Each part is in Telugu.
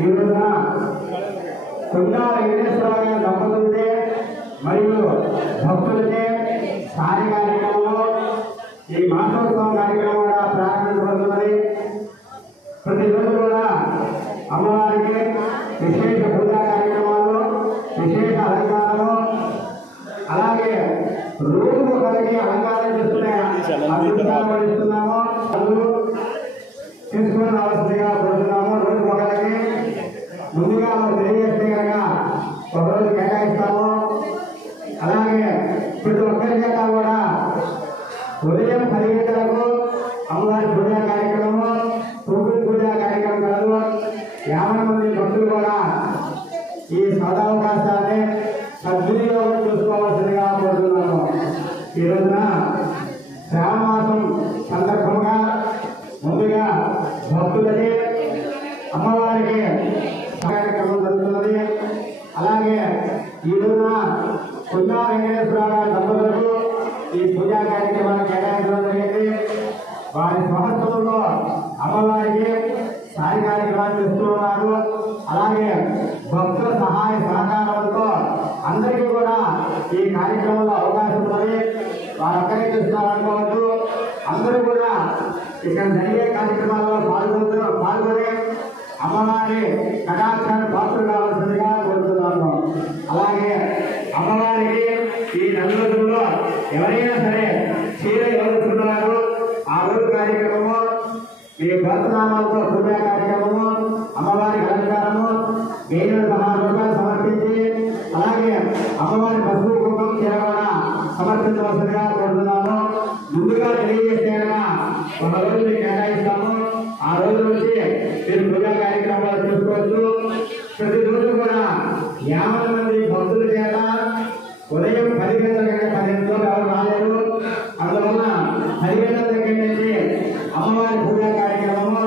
ఈ రోజున కొండా వెంకటేశ్వర గారి దంపతులచే మరియు భక్తులచే సారి కార్యక్రమంలో ఈ మాసోత్సవం కార్యక్రమం కూడా ప్రారంభించబడుతున్నది. ప్రతిరోజు కూడా అమ్మవారికి విశేష పూజా కార్యక్రమాలు, విశేష అలంకారాలు, అలాగే రోజు కలిగి అలంకారం చేస్తున్న అభివృద్ధిస్తున్నాము తీసుకుని రావాల్సిందిగా కోరుతున్నాము. రోజు ఒకరికి ముందుగా మనం తెలియజేస్తే కనుక ఒకరోజు కేటాయిస్తాము. అలాగే ప్రతి ఒక్కరి చేత కూడా ఉదయం 10 గంటలకు అమ్మవారి పూజా కార్యక్రమము, పూజా కార్యక్రమం కలదు. 50 మంది భక్తులు కూడా ఈ సదావకాశాన్ని సద్వినియోగం చూసుకోవాల్సిందిగా కోరుతున్నాము. ఈ రోజున శ్రావణ మాసం సందర్భంగా ముందుగా భక్తులకి అమ్మవారికి కార్యక్రమం జరుగుతున్నది. అలాగే ఈ రోజున కొండా వెంకటేశ్వర గారి దంపతులకు ఈ పూజా కార్యక్రమాన్ని కేటాయించడం జరిగింది. వారి స్వహస్తంలో అమ్మవారికి సారి కార్యక్రమాలు చేస్తూ ఉన్నారు. అలాగే భక్తుల సహాయ సహకారాలతో అందరికీ కూడా ఈ కార్యక్రమంలో అవకాశం ఉన్నది. వారొక్కరే చేస్తున్నారనుకోవద్దు, అందరూ కూడా ఇక్కడ జరిగే కార్యక్రమాల్లో పాల్గొని అమ్మవారి కటాక్షాన్ని పాత్రలు కావాల్సిందిగా కోరుతున్నాను. అలాగే అమ్మవారికి ఈ 4 రోజుల్లో ఎవరైనా సరే చీర ఎవరుతున్నారు ఆ రోజు కార్యక్రమము, ఈ భరతనామాలతో పూజా కార్యక్రమము, అమ్మవారికి అలంకారము, 1016 రూపాయలు సమర్పించి అలాగే అమ్మవారి పసుపు కుంకుమ చీర కూడా సమర్పించవలసిందిగా కోరుతున్నాము. ముందుగా తెలియజేస్తే ఒక రోజు కేటాయిస్తాము. ఆ రోజు నుంచి మీరు పూజా కార్యక్రమాలు చూసుకోవచ్చు. ప్రతిరోజు కూడా 50 మంది భక్తుల చేత ఉదయం 10 గంటల కంటే 10 నిమిషాలు ఎవరు రాలేరు. అందువల్ల 10 గంటల దగ్గర నుంచి అమ్మవారి పూజా కార్యక్రమము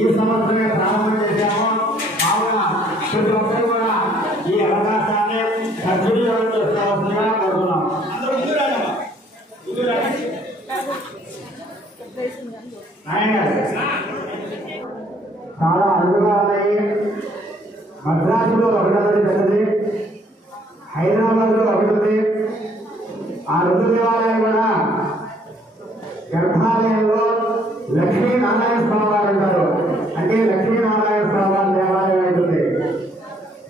ఈ సంవత్సరమే ప్రారంభం చేశాము. కావున ప్రతి ఒక్కరు కూడా ఈ అవకాశాన్ని సద్వినియోగం చేసుకోవాల్సిందిగా కోరుతున్నాం. చాలా అరుదుగా ఉన్నాయి. మద్రాసులో ఒకటి పెద్దది, హైదరాబాద్ లో ఒకటి. ఆ 2 దేవాలయాలు కూడా గర్భాలయంలో లక్ష్మీనారాయణ స్వామి వారు ఉంటారు. అంటే లక్ష్మీనారాయణ స్వామి వారి దేవాలయం ఉంటుంది.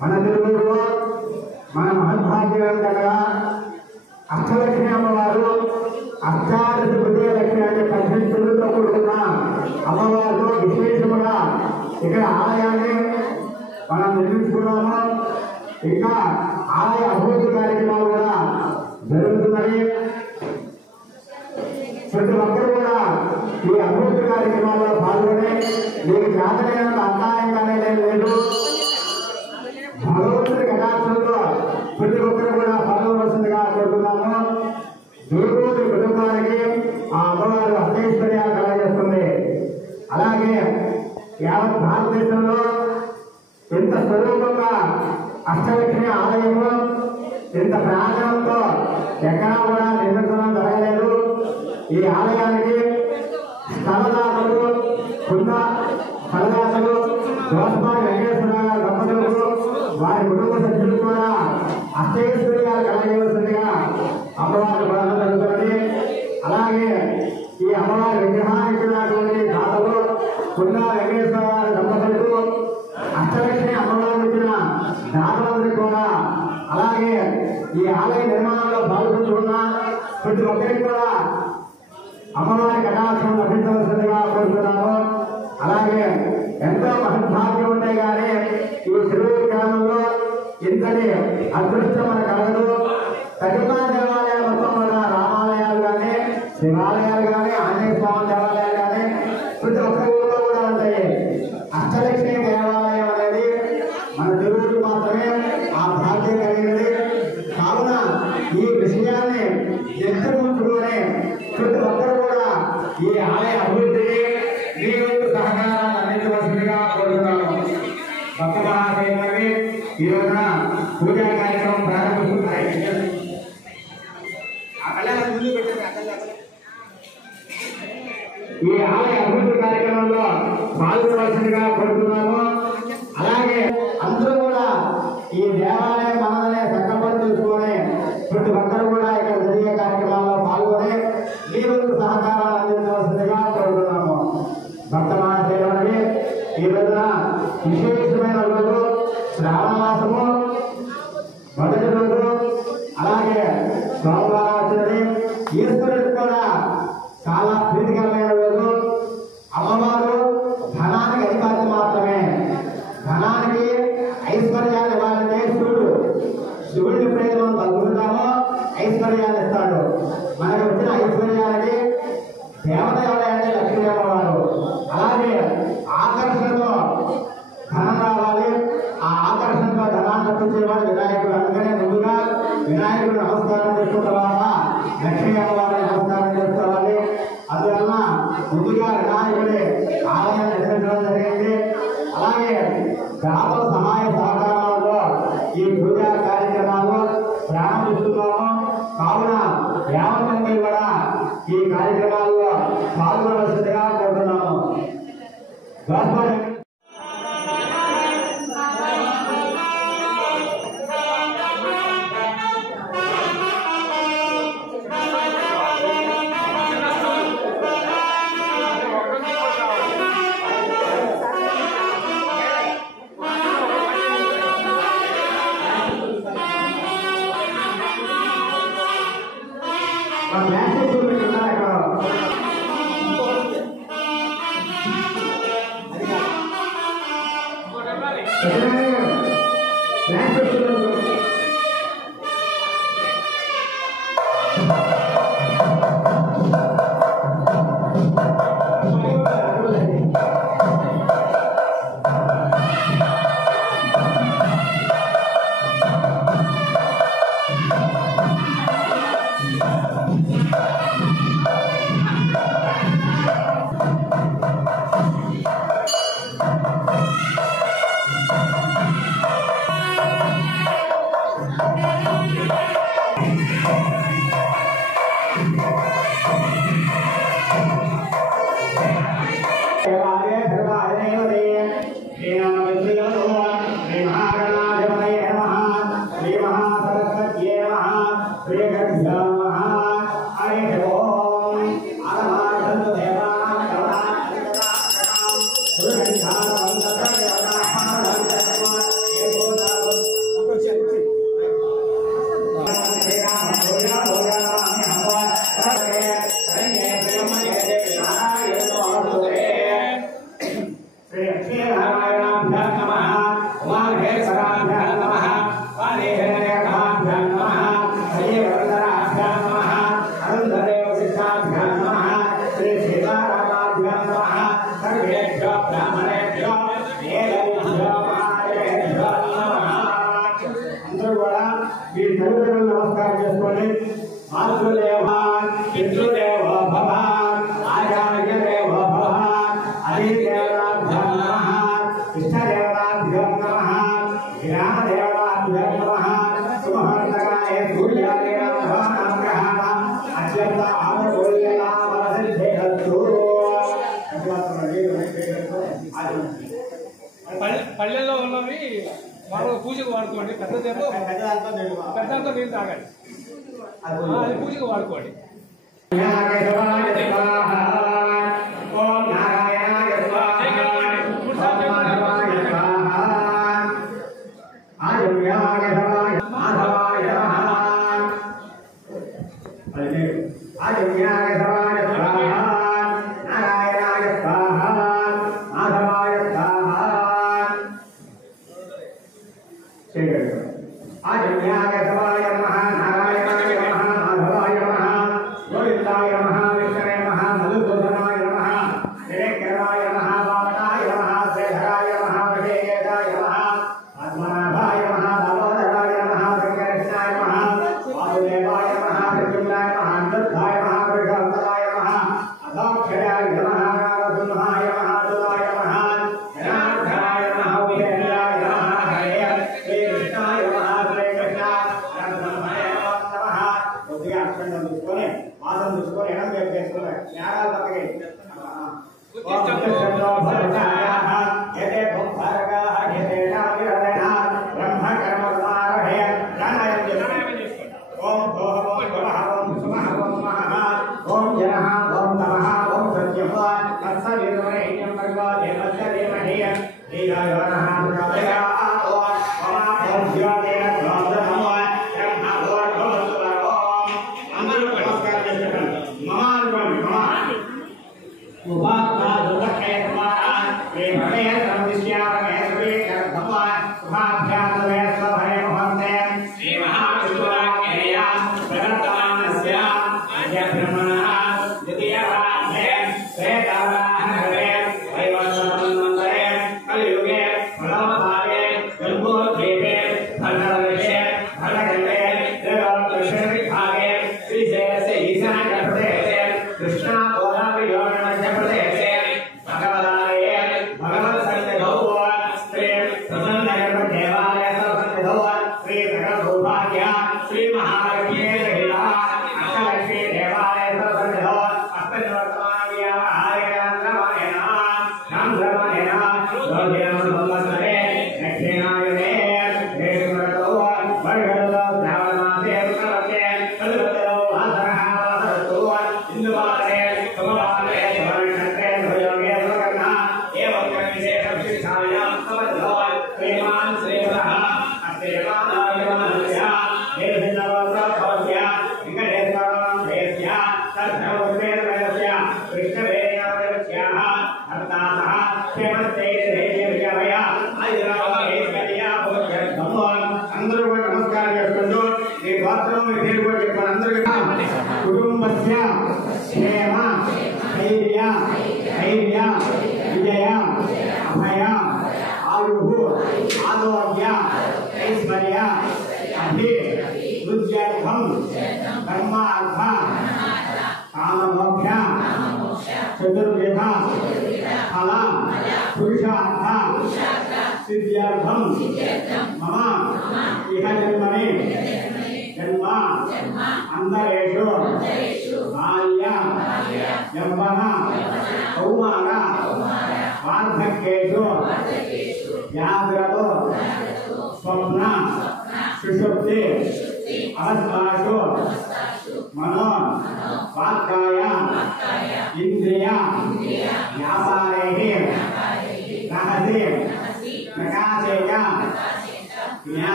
మన తెలుగులో మన మహద్భాగ్యం ఏంటనగా అష్టలక్ష్మి అమ్మవారు, అష్టాదశ విజయలక్ష్మి అంటే 18 చెల్లుతో కూడుకున్న అమ్మవారు విశేషముగా ఇక్కడ ఆలయాన్ని మనం నిర్మించుకున్నాము. ఇంకా ఆలయ అభివృద్ధి కార్యక్రమాలు కూడా జరుగుతున్నవి. ప్రతి ఒక్కరు కూడా ఈ అభివృద్ధి కార్యక్రమాల్లో పాల్గొని మీకు జాతరైనంత అన్యాయంగానే లేదు. భగవంతుడి కటాక్షంలో ప్రతి ఒక్కరు కూడా పాల్గొనవలసిందిగా కోరుతున్నాము. దేవుడి కుటుంబానికి ఆ అమ్మవారు అష్టైశ్వర్యాలు కలగజేస్తుంది. అలాగే యావత్ భారతదేశంలో ఇంత స్వరూపంగా అష్టలక్ష్మి ఆలయము ఇంత ప్రాంగణంతో ఎక్కడా కూడా నిర్మించడం జరగలేదు. ఈ ఆలయానికి స్థలదాతలు, స్థలదాతలు దోసపాటి వెంకటేశ్వర గారి దంపతులకు వారి కుటుంబ సభ్యులు కూడా అష్టైశ్వర్యాలు కలగవలసిందిగా అమ్మవారి ప్రార్థన జరుగుతున్నది. అలాగే ఈ అమ్మవారి విగ్రహానికి దాతలు కొండా వెంకటేశ్వర గారి దంపతులకు అష్టలక్ష్మి అమ్మవారు ఇచ్చిన దాతలందరికీ కూడా, అలాగే ఈ ఆలయ నిర్మాణంలో పాల్గొంటున్న ప్రతి ఒక్కరికి కూడా అమ్మవారి కటాక్షం లభించవలసిందిగా కోరుతున్నాము. అలాగే ఎంతో మహద్భాగ్యం ఉంటే గానీ ఈ తిరువురు గ్రామంలో ఇంతటి అదృష్టం మన కలగదు. తగిన దేవాలయాలు మొత్తం మన రామాలయాలు కానీ, శివాలయాలు కానీ, ఆంజనేయ స్వామి దేవాలయాలు కానీ ప్రతి ఒక్క ఊళ్ళో కూడా ఉంటాయి. అష్టలక్ష్మి దేవాలయం అనేది మన తిరువురు మాత్రమే ఆ భాగ్యం కలిగినది. కావున ఈ విషయాన్ని ఎత్తుకుంటుకునే ప్రతి ఒక్కరు కూడా ఈ ఆలయ అభివృద్ధికి మీ యొక్క సహకారాన్ని అందించవలసిందిగా కోరుతున్నాను. భక్త మహాశైలి ఈ రోజున పూజా కార్యక్రమం ప్రారంభిస్తున్నాయి. ఈ ఆలయ అభివృద్ధి కార్యక్రమంలో పాల్గొనవలసిందిగా కోరుతున్నాము. అలాగే అందరూ కూడా ఈ దేవాలయం మనదనే సంకల్పం చేసుకొని ప్రతి ఒక్కరు కూడా ఇక్కడ జరిగే కార్యక్రమాల్లో పాల్గొని మీ వంతు సహకారాలు అందించవలసిందిగా కోరుతున్నాము. భక్తమాన సేవకి ఈ రోజున విశేషమైన రోజు శ్రావణ మాసము మొదటి రోజు, అలాగే సోమవారం వచ్చినది. ఈశ్వరుడికి కూడా చాలా ప్రీతికరమైన రోజు. అమ్మవారు ధనానికి అధిపతి మాత్రమే. ధనానికి ఐశ్వర్యాన్ని ఇవ్వాలంటే శివుడిని ఎప్పుడైతే మనం తలుపుకుంటామో ఐశ్వర్యాన్ని ఇస్తాడు. మనకు వచ్చిన ఐశ్వర్యానికి దేవత ఎవరైతే లక్ష్మీ అమ్మవారు. అలాగే ఆకర్షణతో ధనం రావాలి. ఆ ఆకర్షణతో ధనాన్ని తప్పించేవాడు వినాయకుడు. అందుకనే ముందుగా వినాయకుడు నమస్కారం చేసుకున్న తర్వాత లక్ష్మీ అమ్మవారిని నమస్కారం చేసుకోవాలి. అందువల్ల ముందుగా వినాయకుడి ఆలయం నిర్మించడం జరిగింది. అలాగే దాతల సహాయ సహకారాలతో ఈ పూజా కార్యక్రమాలు ప్రారంభిస్తున్నాము. కావున యావమంది కూడా ఈ కార్యక్రమాల్లో పాల్గొనవలసిందిగా కోరుతున్నాము. నమస్కారం చేసుకోండి. మాతృదేవా పితృదేవో భవ ఆచార్యదేవో భవ అధిదేవతాభ్యో నమః ఇష్టదేవతాభ్యో నమః గ్రామదేవతాభ్యో నమః సుమహర్తకాయ సూర్యాదేవతాభ్యో నమః అత్యంత ఆమోదయోగ్యనామసిద్ధేహస్తు. పల్లెల్లో ఉన్నవి మామూలుగా పూజకు వాడుకోండి. పెద్దదేమో పెద్దంతా నీళ్ళు తాగండి. అది పూజకు వాడుకోండి. Om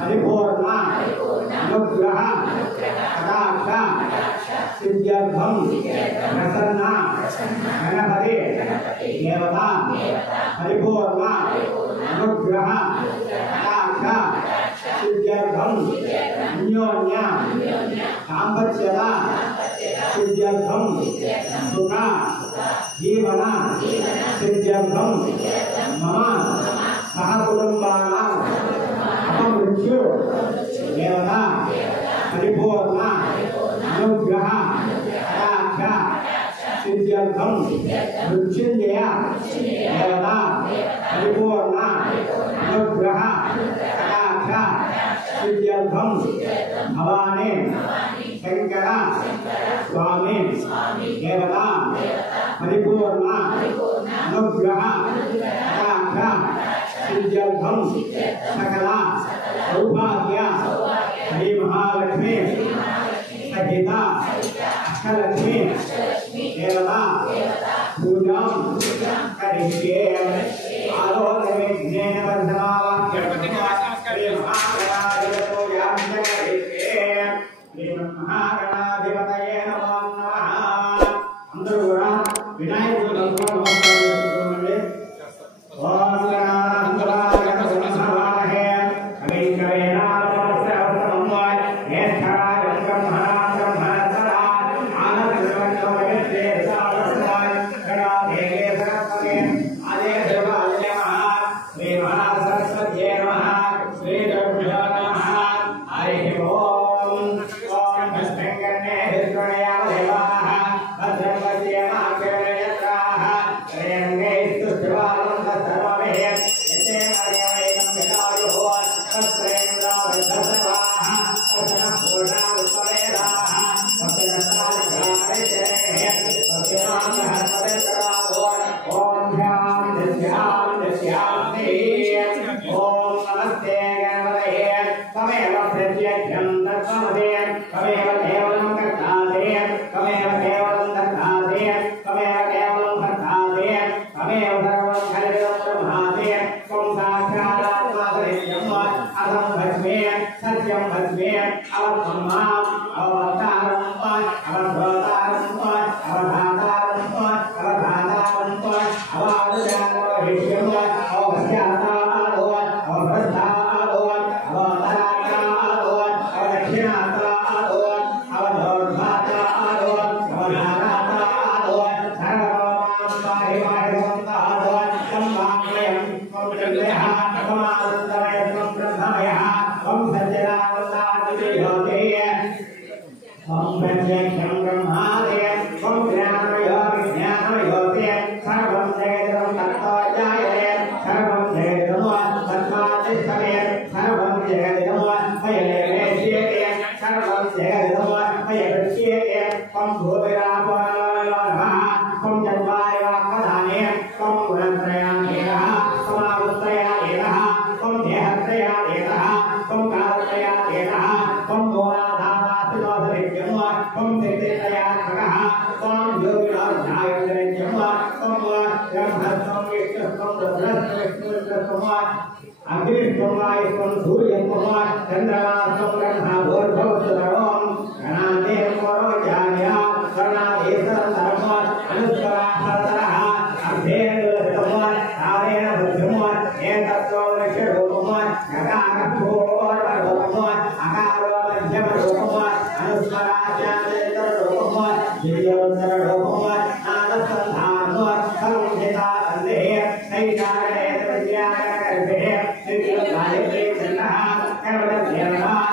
परिपूर्ण अनुग्रह कटाक्ष सिद्ध्यर्थम प्रसन्न गणपति देवता परिपूर्ण अनुग्रह कटाक्ष सिद्ध्यर्थम अन्योन्य दाम्पत्यदा सिद्ध्यर्थम सुख जीवन सिद्ध्यर्थम मम सहकुटुम्बानां अपमृत्यु देवता परिपूर्ण अनुग्रह कटाक्ष सिद्ध्यर्थम मृत्युंजय देवता परिपूर्ण अनुग्रह कटाक्ष सिद्ध्यर्थम भवानी शंकर स्वामी देवता परिपूर्ण अनुग्रह कटाक्ष सिद्ध्यर्थम सकल सौभाग्य श्री महालक्ष्मी सहिता अष्टलक्ष्मी देवता पूजा करिष्ये आलोकमे ज्ञान वर्धनावा गणपति श्री महागणाधिपतये नमो नमः अंदरू కూడా వినాయకుడు నమస్కారం ఓం Terima kasih.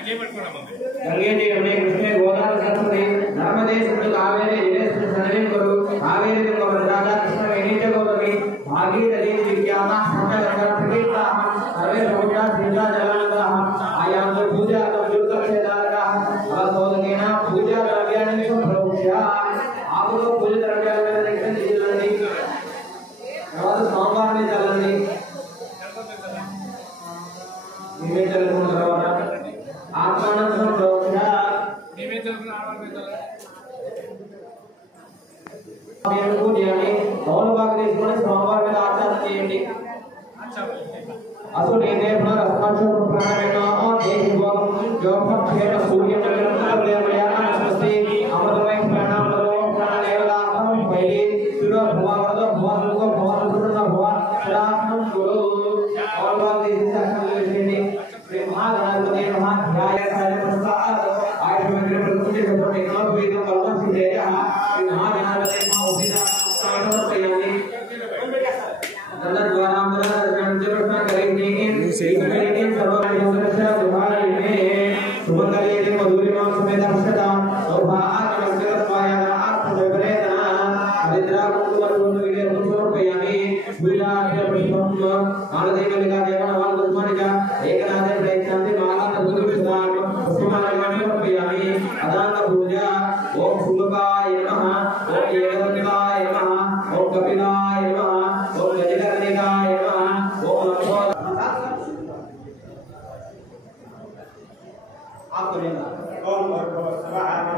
गंगे जी हमने कृष्ण गोदावरी सरस्वती नर्मदे सिंधु कावेरी जलेस्मिन् सन्निधिं कुरु कावेरी तुंग भद्राजा कृष्ण वेणी च गौतमी भागीरथी विज्ञाना समगंगा प्रकीर्ताः सर्वे समुद्रा सिंधा जलानदाः आयान्तु पूजा कब्जुर्कक्षेदारकाः अवसोदकेन पूजा द्रव्याणि संप्रोक्ष्य आपुलो पूजा द्रव्याणि దగ్గర తీసుకెళ్ళండి తర్వాత సోమవారం చల్లండి ఇవే చల్లుకున్న తర్వాత ఆత్మానందం ప్రోక్ష ఇవే చల్లుకున్న మీరు పూజని సోమవారం తీసుకొని సోమవారం మీద ఆచరణ చేయండి అసలు నేనే పునరస్మక్ష ప్రాణమేనో దేహి భోగం జోపక్షేమ సూర్యనగరం లేమయాన నమస్తే అమృతమయ ప్రాణామలో ప్రాణేవలాభం పైలి సురో భవావదో భవానుకో భవానుకున్న భవా సదాత్మం గురు సోమవారం తీసి అక్షరం చేయండి శ్రీ మహాగణాధిపతి నమః ధ్యాయ కాయ ప్రసాద ఆయుష్మంత్రి ప్రకృతి సర్వే వేదం కల్పం సిద్ధేయ శ్రీ మహాగణాధిపతి నమః ఉపేదా సమర్పయామి द्वारा प्रश्न करेंगे सर्वस्य विभागे सुमंगले मधुरिमा समेत हर्षदा सौभाग्यवत्वाय आत्मविपरेतना हरिद्रा कुंकुमं विले समर्पयामि विलास्य पुष्पं आनंदेवलिका देवना वाल्गुस्मानिका एकनाथे प्रयच्छन्ति मालान बुद्धिविष्णां पुष्पमालां समर्पयामि अदांग पूजा ओम शुभकाय नमः ओम येवत्काय नमः ओम कपिलाय नमः ओम गजकर्णिकाय नमः ओम नमो आप करेंगे ओम भगवत स्वाहा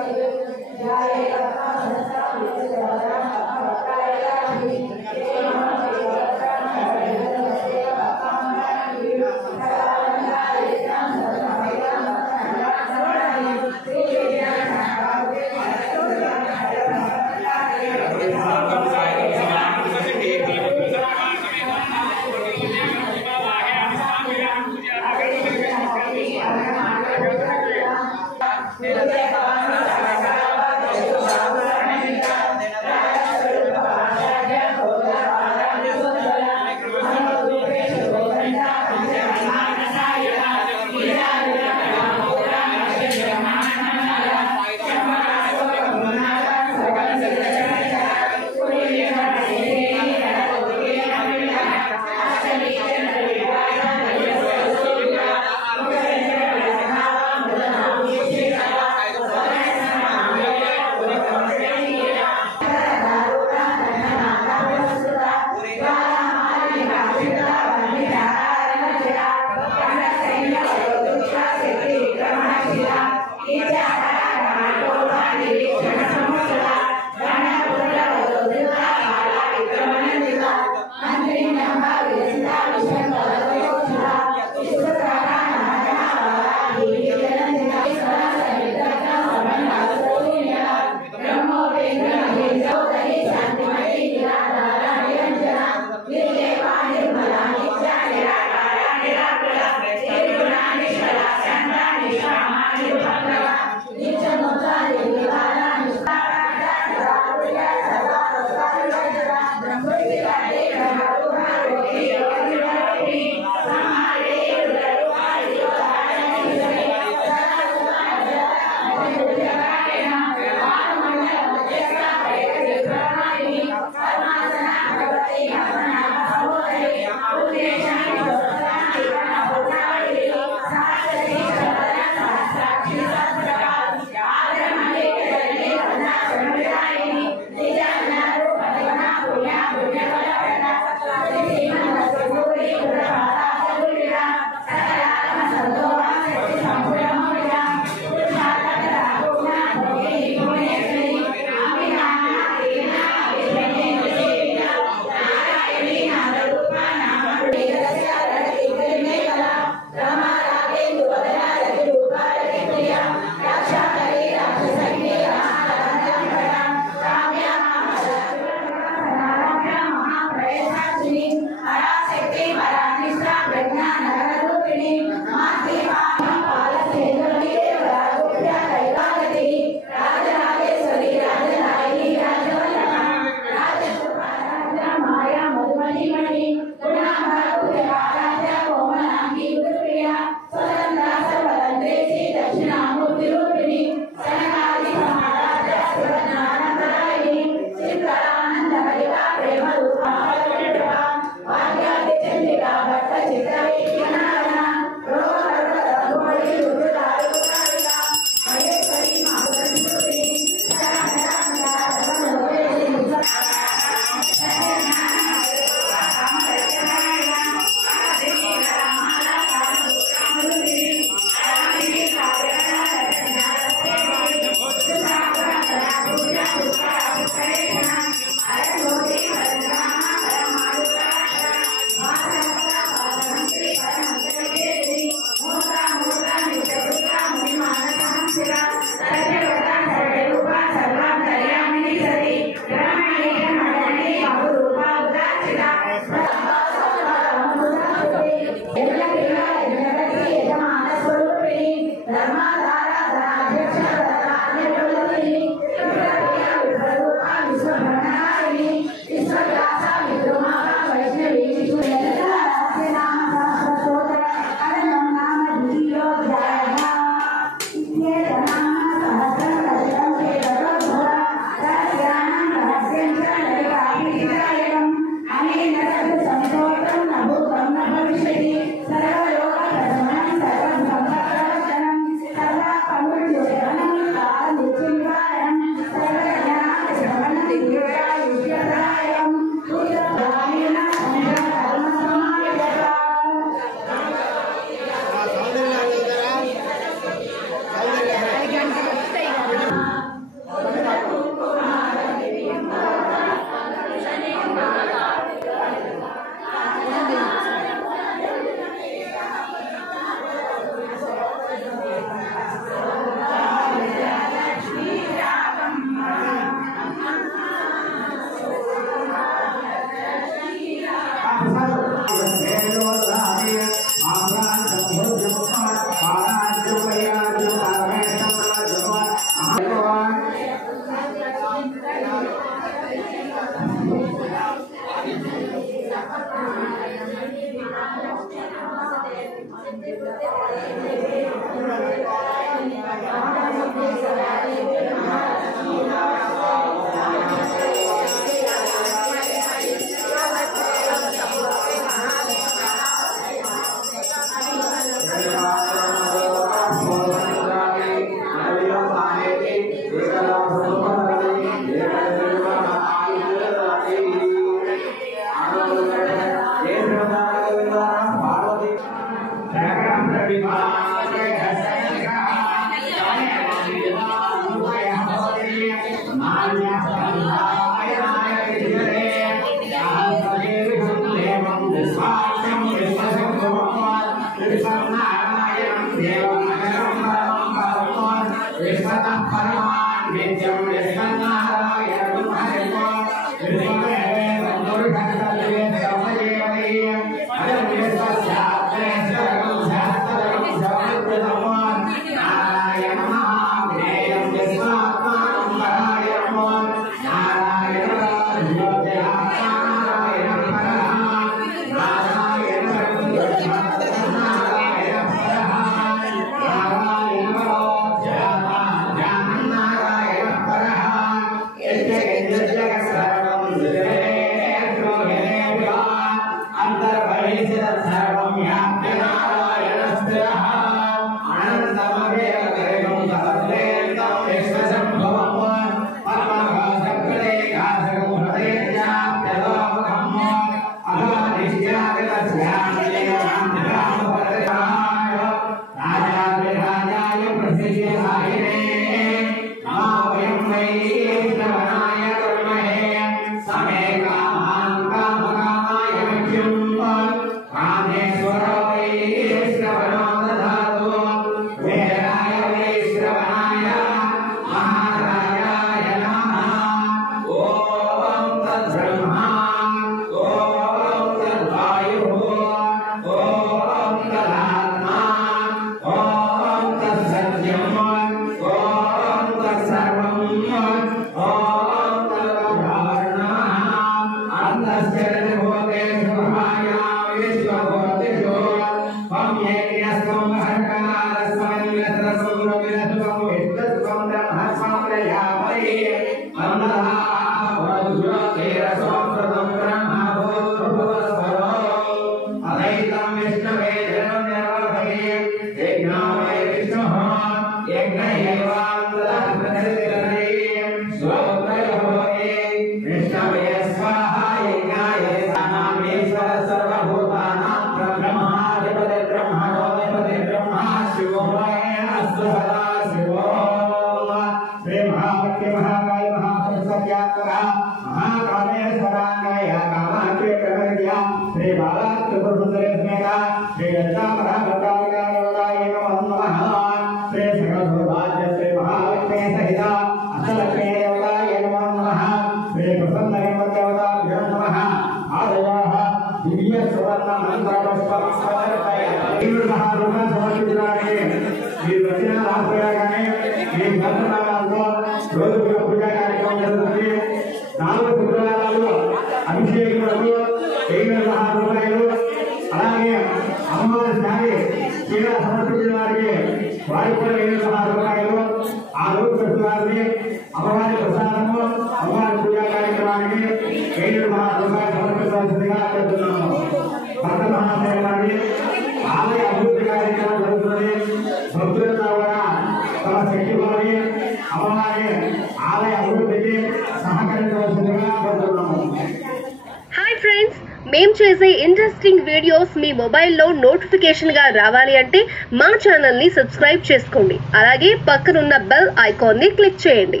హాయ్ ఫ్రెండ్స్, మేము చేసే ఇంట్రెస్టింగ్ వీడియోస్ మీ మొబైల్లో నోటిఫికేషన్గా రావాలి అంటే మా ఛానల్ని సబ్స్క్రైబ్ చేసుకోండి. అలాగే పక్కనున్న బెల్ ఐకాన్ని క్లిక్ చేయండి.